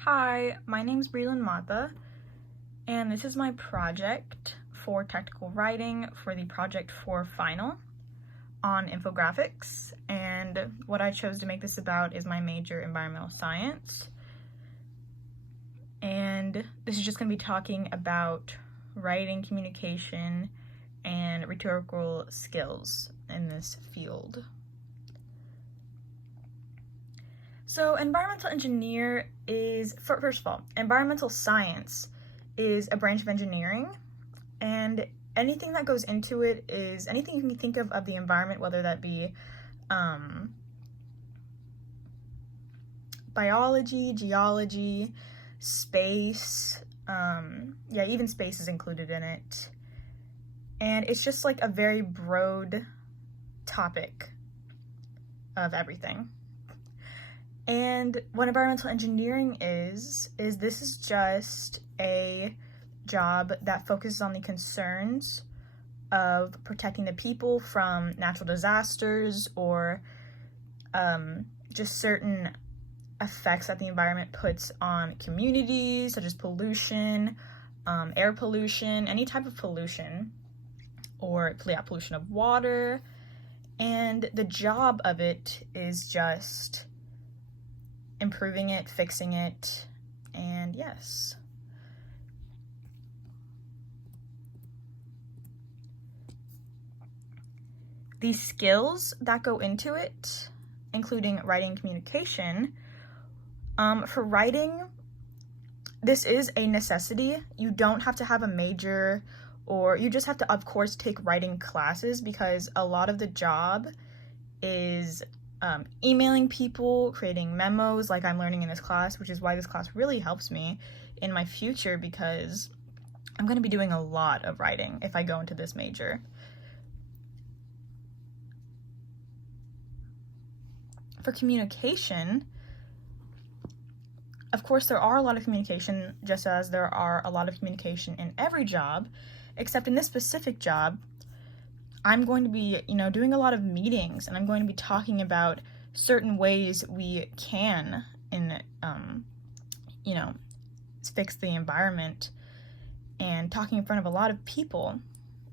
Hi, my name's Breland Mata, and this is my project for technical writing for the Project 4 final on infographics. And what I chose to make this about is my major, environmental science. And this is just going to be talking about writing, communication, and rhetorical skills in this field. So environmental engineer is, first of all, environmental science is a branch of engineering, and anything that goes into it is anything you can think of the environment, whether that be biology, geology, space, even space is included in it. And it's just like a very broad topic of everything. And what environmental engineering is this is just a job that focuses on the concerns of protecting the people from natural disasters or just certain effects that the environment puts on communities, such as pollution, air pollution, any type of pollution, or pollution of water. And the job of it is just improving it, fixing it, and yes. The skills that go into it, including writing and communication. For writing, this is a necessity. You don't have to have a major, or you just have to, of course, take writing classes, because a lot of the job is emailing people, creating memos like I'm learning in this class, which is why this class really helps me in my future, because I'm going to be doing a lot of writing if I go into this major. For communication, of course, there are a lot of communication, just as there are a lot of communication in every job, except in this specific job, I'm going to be, doing a lot of meetings, and I'm going to be talking about certain ways we can, fix the environment, and talking in front of a lot of people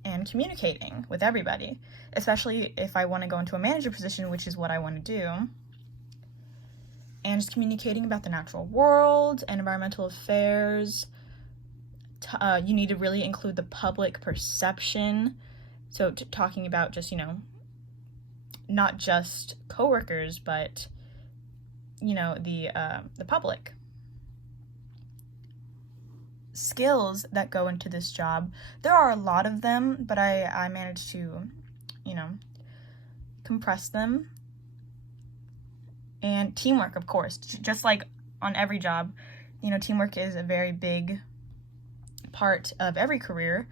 and communicating with everybody, especially if I want to go into a manager position, which is what I want to do. And just communicating about the natural world and environmental affairs. You need to really include the public perception. So talking about just, not just coworkers, but, the public. Skills that go into this job. There are a lot of them, but I managed to, compress them. And teamwork, of course. Just like on every job, teamwork is a very big part of every career.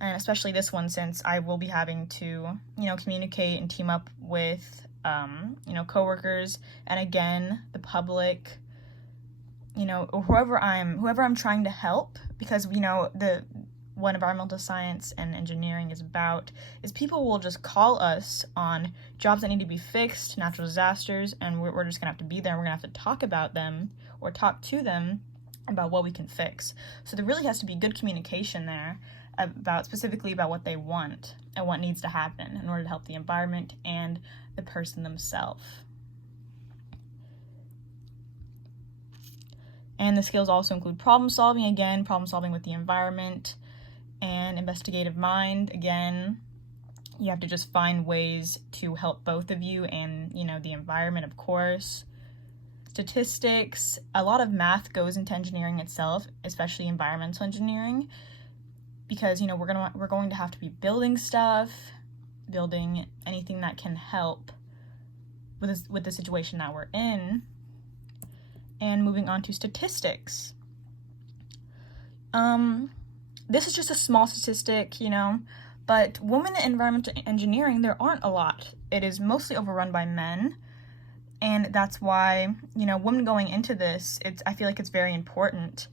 And especially this one, since I will be having to, communicate and team up with, coworkers, and again, the public, whoever I'm trying to help, because, what environmental science and engineering is about is people will just call us on jobs that need to be fixed, natural disasters, and we're just gonna have to be there, and we're gonna have to talk about them or talk to them about what we can fix. So there really has to be good communication there specifically about what they want and what needs to happen in order to help the environment and the person themselves. And the skills also include problem solving, problem solving with the environment, and investigative mind. Again, you have to just find ways to help both of you and, the environment, of course. Statistics, a lot of math goes into engineering itself, especially environmental engineering, because, we're going to have to be building stuff, building anything that can help with the situation that we're in. And moving on to statistics. This is just a small statistic, but women in environmental engineering, there aren't a lot. It is mostly overrun by men, and that's why, women going into this, I feel like it's very important,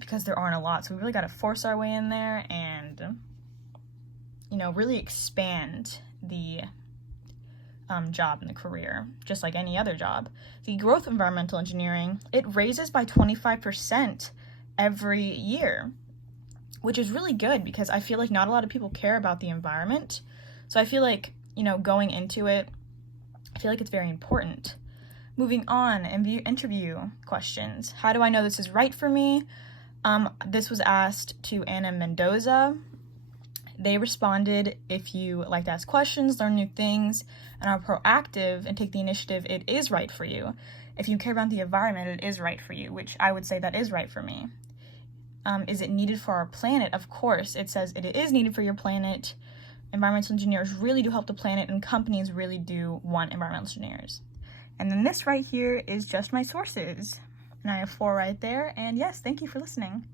because there aren't a lot, so we really got to force our way in there and, really expand the job in the career, just like any other job. The growth of environmental engineering, it raises by 25% every year, which is really good because I feel like not a lot of people care about the environment. So I feel like, going into it, I feel like it's very important. Moving on, interview questions. How do I know this is right for me? This was asked to Anna Mendoza. They responded, if you like to ask questions, learn new things, and are proactive and take the initiative, it is right for you. If you care about the environment, it is right for you, which I would say that is right for me. Is it needed for our planet? Of course, it says it is needed for your planet. Environmental engineers really do help the planet, and companies really do want environmental engineers. And then this right here is just my sources. And I have 4 right there. And yes, thank you for listening.